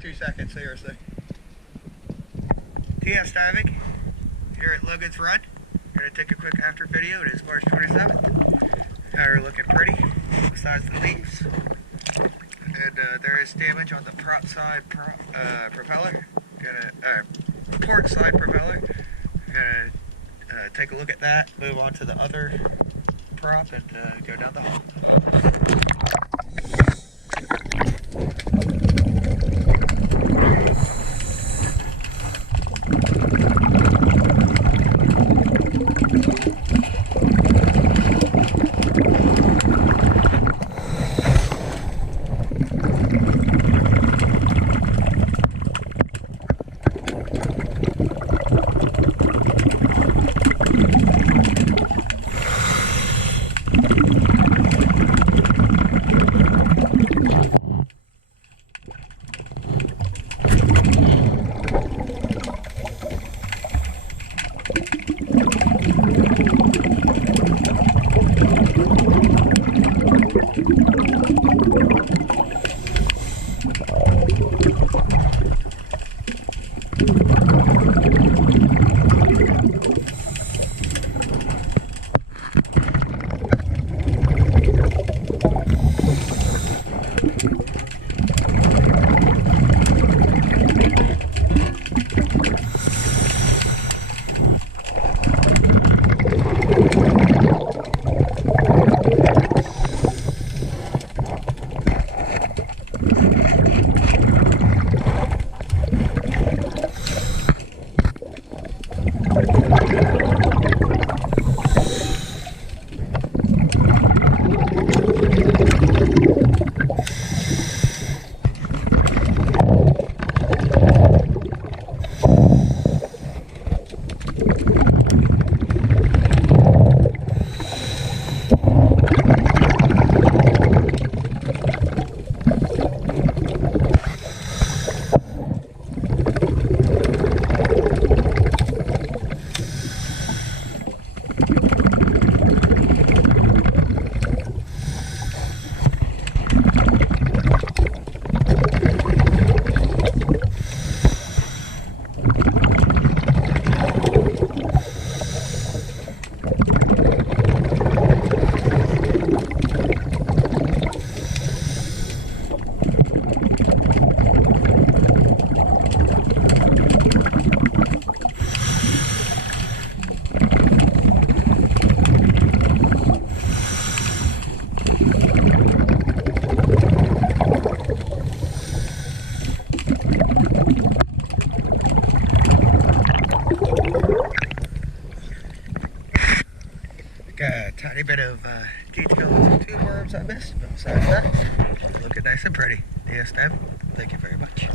2 seconds, seriously. TS diving here at Logans Run. Gonna take a quick after video. It is March 27th. They're looking pretty, besides the leaves. And there is damage on the prop side propeller. Port side propeller. Gonna take a look at that, move on to the other prop, and go down the hole. Got a tiny bit of detail on some tube worms I missed, but besides that, looking nice and pretty. TS diving. Thank you very much.